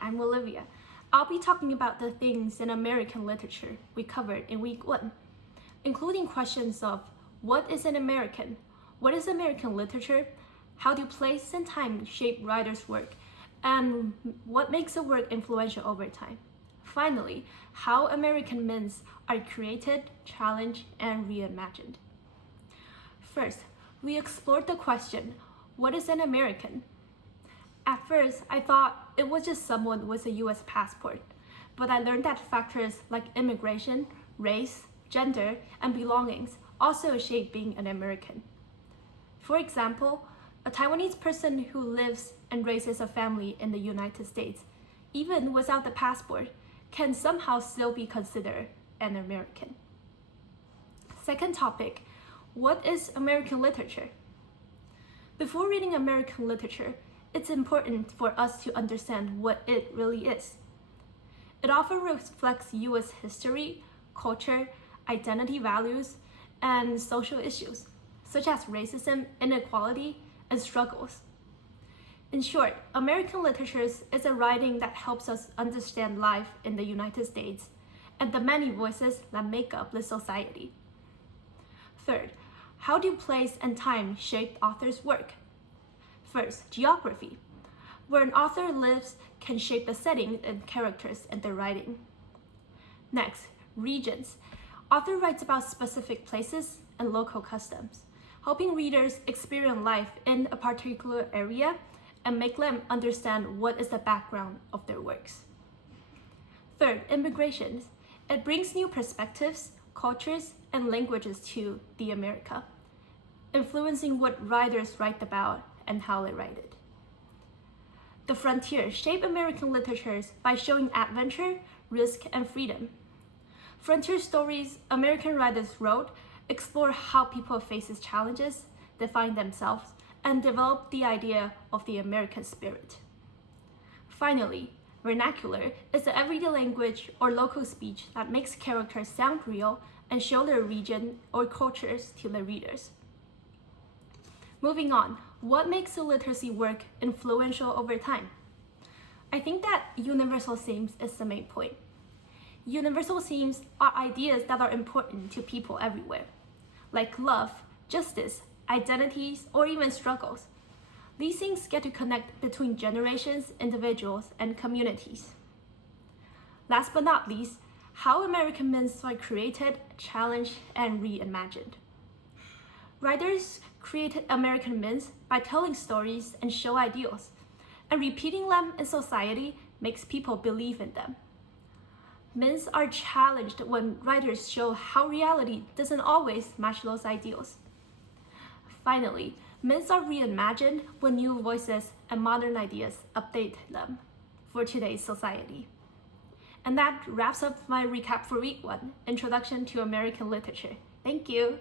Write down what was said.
I'm Olivia. I'll be talking about the things in American literature we covered in week 1, including questions of what is an American, what is American literature, how do place and time shape writers' work, and what makes a work influential over time. Finally, how American myths are created, challenged, and reimagined. First, we explored the question, what is an American? At first, I thought it was just someone with a US passport, but I learned that factors like immigration, race, gender, and belongings also shape being an American. For example, a Taiwanese person who lives and raises a family in the United States, even without the passport, can somehow still be considered an American. Second topic, what is American literature? Before reading American literature, it's important for us to understand what it really is. It often reflects US history, culture, identity values, and social issues, such as racism, inequality, and struggles. In short, American literature is a writing that helps us understand life in the United States and the many voices that make up the society. Third, how do place and time shape authors' work? First, geography. Where an author lives can shape the setting and characters in their writing. Next, regions. Author writes about specific places and local customs, helping readers experience life in a particular area and make them understand what is the background of their works. Third, immigration. It brings new perspectives, cultures, and languages to the America, influencing what writers write about and how they write it. The frontier shape American literatures by showing adventure, risk, and freedom. Frontier stories American writers wrote explore how people face challenges, define themselves, and develop the idea of the American spirit. Finally, vernacular is the everyday language or local speech that makes characters sound real and show their region or cultures to the readers. Moving on, what makes a literacy work influential over time? I think that universal themes is the main point. Universal themes are ideas that are important to people everywhere, like love, justice, identities, or even struggles. These things get to connect between generations, individuals, and communities. Last but not least, how American myths are created, challenged, and reimagined. Writers created American myths by telling stories and show ideals, and repeating them in society makes people believe in them. Myths are challenged when writers show how reality doesn't always match those ideals. Finally, myths are reimagined when new voices and modern ideas update them for today's society. And that wraps up my recap for week 1, Introduction to American Literature. Thank you.